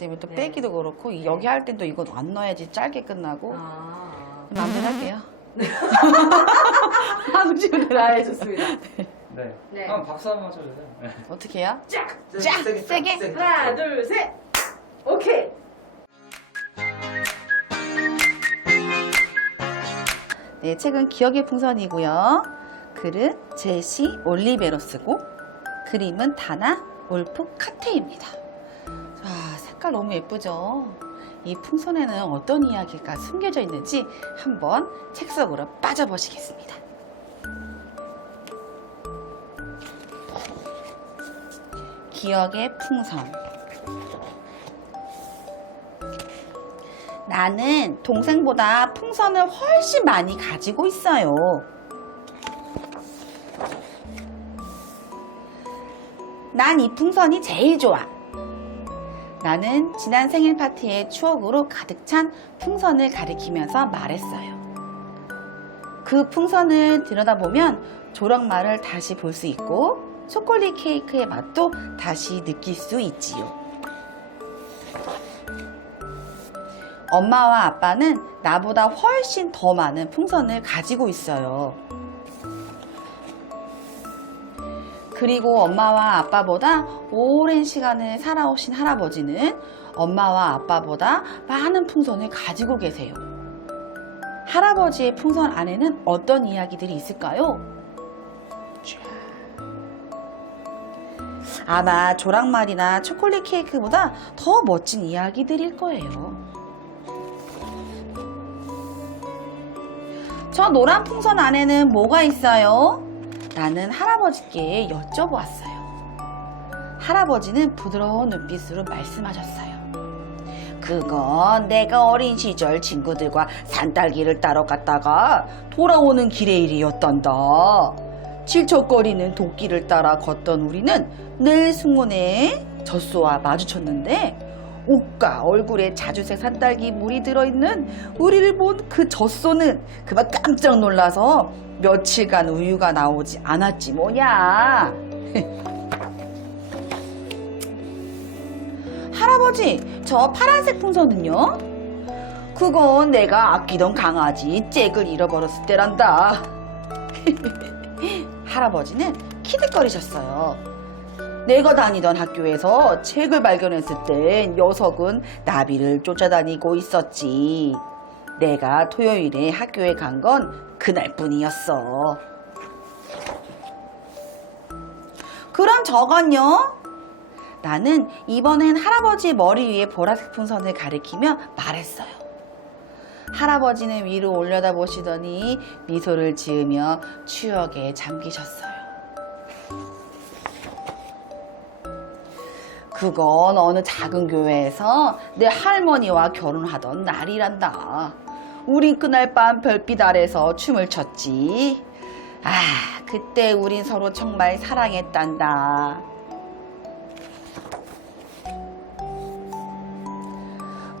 때문에 또 네. 빼기도 그렇고 이 여기 할 땐 또 이거 안 넣어야지 짧게 끝나고 아, 마음대로 할게요. 하고 싶은 대로 아, 네, 하겠습니다. 좋습니다. 네. 네. 한번 박수 한번 쳐주세요. 네. 어떻게 해요? 짝! 쫙! 세게? 하나, 둘, 셋! 오케이! 네, 책은 기억의 풍선이고요. 글은 제시 올리베로스고 그림은 다나 울프 카테입니다. 자, 색깔 너무 예쁘죠? 이 풍선에는 어떤 이야기가 숨겨져 있는지 한번 책 속으로 빠져보시겠습니다. 기억의 풍선. 나는 동생보다 풍선을 훨씬 많이 가지고 있어요. 난 이 풍선이 제일 좋아. 나는 지난 생일 파티의 추억으로 가득 찬 풍선을 가리키면서 말했어요. 그 풍선을 들여다보면 조랑말을 다시 볼 수 있고 초콜릿 케이크의 맛도 다시 느낄 수 있지요. 엄마와 아빠는 나보다 훨씬 더 많은 풍선을 가지고 있어요. 그리고 엄마와 아빠보다 오랜 시간을 살아오신 할아버지는 엄마와 아빠보다 많은 풍선을 가지고 계세요. 할아버지의 풍선 안에는 어떤 이야기들이 있을까요? 아마 조랑말이나 초콜릿 케이크보다 더 멋진 이야기들일 거예요. 저 노란 풍선 안에는 뭐가 있어요? 나는 할아버지께 여쭤보았어요. 할아버지는 부드러운 눈빛으로 말씀하셨어요. 그건 내가 어린 시절 친구들과 산딸기를 따러 갔다가 돌아오는 길의 일이었단다. 질척거리는 도끼를 따라 걷던 우리는 늘 승문에 젖소와 마주쳤는데 옷과 얼굴에 자주색 산딸기 물이 들어있는 우리를 본 그 젖소는 그만 깜짝 놀라서 며칠간 우유가 나오지 않았지 뭐냐. 할아버지, 저 파란색 풍선은요? 그건 내가 아끼던 강아지 잭을 잃어버렸을 때란다. 할아버지는 키득거리셨어요. 내가 다니던 학교에서 책을 발견했을 땐 녀석은 나비를 쫓아다니고 있었지. 내가 토요일에 학교에 간 건 그날뿐이었어. 그럼 저건요? 나는 이번엔 할아버지 머리 위에 보라색 풍선을 가리키며 말했어요. 할아버지는 위로 올려다 보시더니 미소를 지으며 추억에 잠기셨어요. 그건 어느 작은 교회에서 내 할머니와 결혼하던 날이란다. 우린 그날 밤 별빛 아래서 춤을 췄지. 아, 그때 우린 서로 정말 사랑했단다.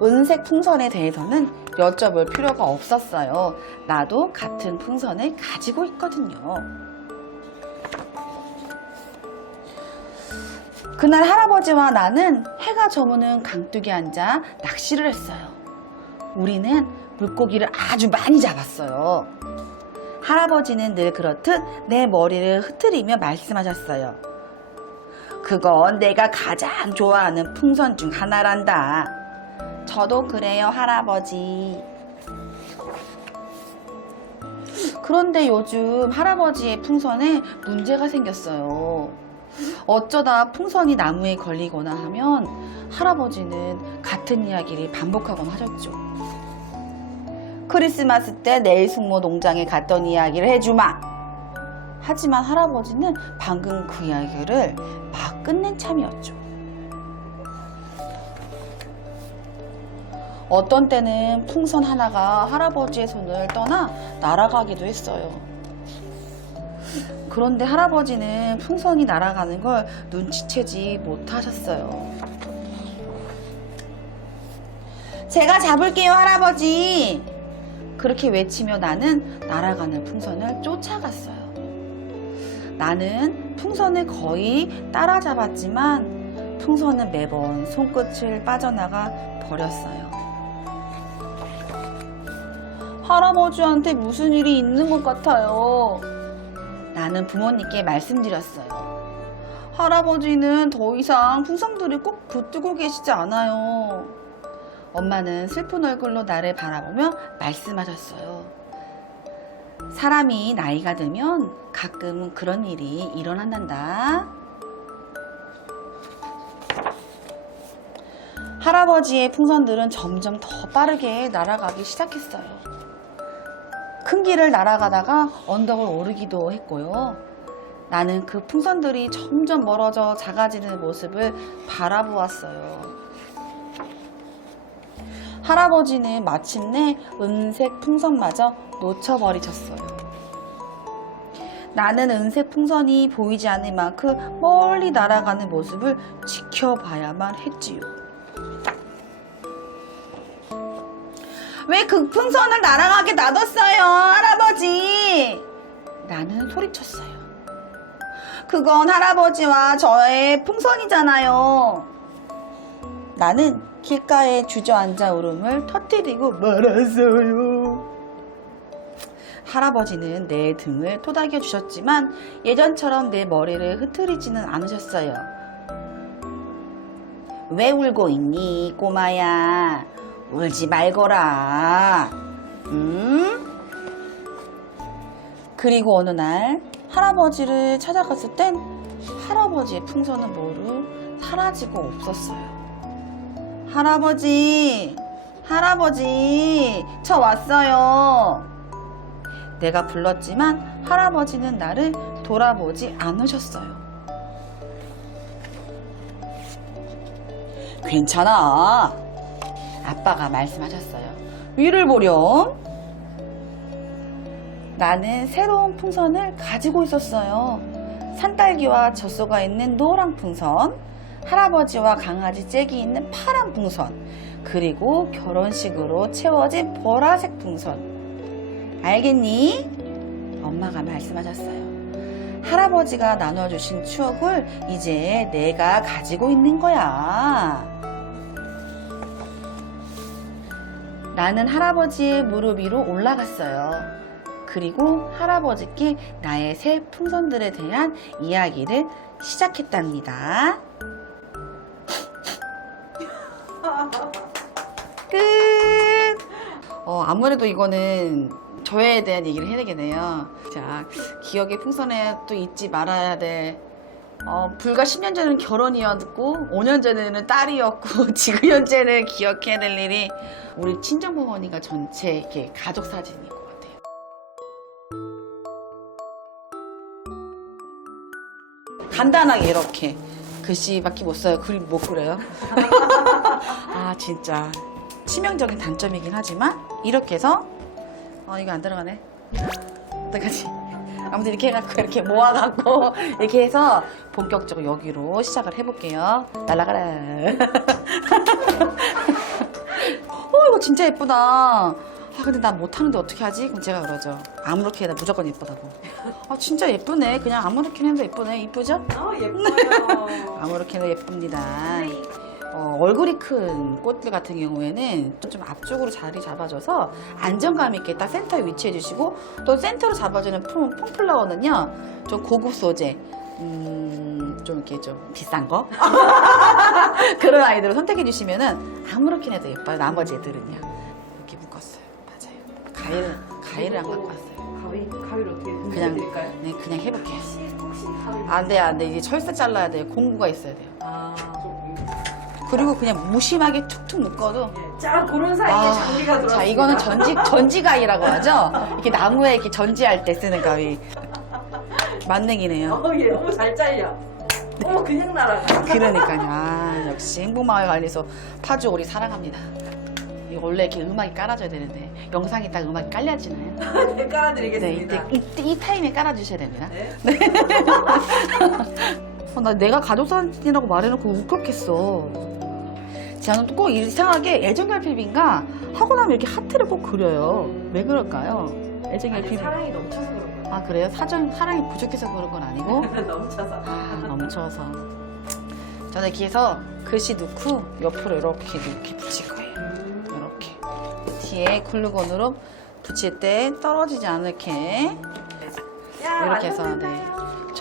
은색 풍선에 대해서는 여쭤볼 필요가 없었어요. 나도 같은 풍선을 가지고 있거든요. 그날 할아버지와 나는 해가 저무는 강둑에 앉아 낚시를 했어요. 우리는 물고기를 아주 많이 잡았어요. 할아버지는 늘 그렇듯 내 머리를 흐트리며 말씀하셨어요. 그건 내가 가장 좋아하는 풍선 중 하나란다. 저도 그래요, 할아버지. 그런데 요즘 할아버지의 풍선에 문제가 생겼어요. 어쩌다 풍선이 나무에 걸리거나 하면 할아버지는 같은 이야기를 반복하곤 하셨죠. 크리스마스 때 내일 숙모 농장에 갔던 이야기를 해주마. 하지만 할아버지는 방금 그 이야기를 막 끝낸 참이었죠. 어떤 때는 풍선 하나가 할아버지의 손을 떠나 날아가기도 했어요. 그런데 할아버지는 풍선이 날아가는 걸 눈치채지 못하셨어요. 제가 잡을게요, 할아버지! 그렇게 외치며 나는 날아가는 풍선을 쫓아갔어요. 나는 풍선을 거의 따라잡았지만 풍선은 매번 손끝을 빠져나가 버렸어요. 할아버지한테 무슨 일이 있는 것 같아요. 나는 부모님께 말씀드렸어요. 할아버지는 더 이상 풍선들을 꼭 붙들고 계시지 않아요. 엄마는 슬픈 얼굴로 나를 바라보며 말씀하셨어요. 사람이 나이가 들면 가끔 그런 일이 일어난단다. 할아버지의 풍선들은 점점 더 빠르게 날아가기 시작했어요. 큰 길을 날아가다가 언덕을 오르기도 했고요. 나는 그 풍선들이 점점 멀어져 작아지는 모습을 바라보았어요. 할아버지는 마침내 은색 풍선마저 놓쳐버리셨어요. 나는 은색 풍선이 보이지 않을 만큼 멀리 날아가는 모습을 지켜봐야만 했지요. 왜 그 풍선을 날아가게 놔뒀어요, 할아버지? 나는 소리쳤어요. 그건 할아버지와 저의 풍선이잖아요. 나는 길가에 주저앉아 울음을 터뜨리고 말았어요. 할아버지는 내 등을 토닥여 주셨지만 예전처럼 내 머리를 흐트리지는 않으셨어요. 왜 울고 있니, 꼬마야? 울지 말거라. 응? 그리고 어느 날 할아버지를 찾아갔을 땐 할아버지의 풍선은 모두 사라지고 없었어요. 할아버지, 할아버지, 저 왔어요. 내가 불렀지만 할아버지는 나를 돌아보지 않으셨어요. 괜찮아. 아빠가 말씀하셨어요. 위를 보렴. 나는 새로운 풍선을 가지고 있었어요. 산딸기와 젖소가 있는 노랑 풍선, 할아버지와 강아지 잭이 있는 파란 풍선, 그리고 결혼식으로 채워진 보라색 풍선. 알겠니? 엄마가 말씀하셨어요. 할아버지가 나눠주신 추억을 이제 내가 가지고 있는 거야. 나는 할아버지의 무릎 위로 올라갔어요. 그리고 할아버지께 나의 새 풍선들에 대한 이야기를 시작했답니다. 끝! 어, 아무래도 이거는 저에 대한 얘기를 해야 되겠네요. 자, 기억의 풍선에 또 잊지 말아야 될 어, 불과 10년 전에는 결혼이었고, 5년 전에는 딸이었고, 지금 현재는 기억해야 될 일이 우리 친정부모님과 전체 이렇게 가족 사진인 것 같아요. 간단하게 이렇게 글씨밖에 못 써요. 글못 그려요. 아, 진짜. 치명적인 단점이긴 하지만, 이렇게 해서, 어, 이거 안 들어가네. 어떡하지? 아무튼 이렇게 해갖고 이렇게 모아갖고 이렇게 해서 본격적으로 여기로 시작을 해볼게요. 날라가라. 어 이거 진짜 예쁘다. 아 근데 난 못하는데 어떻게 하지? 그럼 제가 그러죠. 아무렇게 해도 무조건 예쁘다고. 아 진짜 예쁘네. 그냥 아무렇게 해도 예쁘네. 이쁘죠? 아 예뻐요. 아무렇게 해도 예쁩니다. 어, 얼굴이 큰 꽃들 같은 경우에는 좀 앞쪽으로 자리 잡아줘서 안정감 있게 딱 센터에 위치해 주시고 또 센터로 잡아주는 폼, 폼플라워는요 좀 고급 소재 음, 좀 이렇게 좀 비싼 거? 그런 아이들을 선택해 주시면은 아무렇게 해도 예뻐요. 나머지 애들은요. 이렇게 묶었어요. 맞아요. 가위를 가위를 안 갖고 왔어요. 가위 가위를 어떻게 그냥 드릴까요? 네 그냥 해볼게요. 혹시 혹시 가위 안돼 안돼 이제 철새 잘라야 돼요. 공구가 있어야 돼요. 아, 좀, 그리고 그냥 무심하게 툭툭 묶어도 예. 자 그런 사이에 아, 장비가 들어왔습니다. 자, 이거는 전지, 전지가위라고 하죠? 이렇게 나무에 이렇게 전지할 때 쓰는 가위. 만능이네요. 어, 예, 너무 잘 잘려. 어머 그냥 날아가. 그러니까요. 아, 역시 행복마을 관리소 파주 오리 사랑합니다. 이거 원래 이렇게 음악이 깔아줘야 되는데, 영상이 딱 음악이 깔려지나요? 네, 네, 깔아드리겠습니다. 이때, 이때, 이 타임에 깔아주셔야 됩니다. 네. 어, 나 내가 가족 사진이라고 말해놓고 울컥했어. 저는 꼭 이상하게 애정 결핍인가 하고 나면 이렇게 하트를 꼭 그려요. 왜 그럴까요? 아니, 애정결핍. 사랑이 넘쳐서 그런 거예요. 아 그래요? 사정 사랑이 부족해서 그런 건 아니고 넘쳐서. 아 넘쳐서 저는 해서 글씨 넣고 옆으로 이렇게 이렇게 붙일 거예요. 이렇게 뒤에 글루건으로 붙일 때 떨어지지 않게 야, 이렇게 해서 네.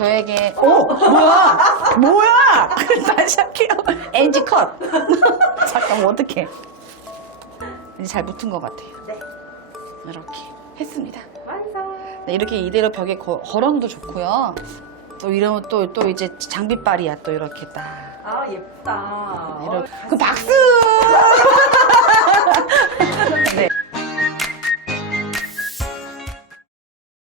저에게 오 뭐야? 뭐야? 다시 할게요. 엔지 컷. 잠깐 뭐 어떡해. 이제 잘 붙은 것 같아요. 네. 이렇게 했습니다. 완성. 네, 이렇게 이대로 벽에 거- 걸어놔도 좋고요. 또 이러면 또 또 이제 장비빨이야 또 이렇게 딱. 아, 예쁘다. 이렇게. 어, 그 박수! 네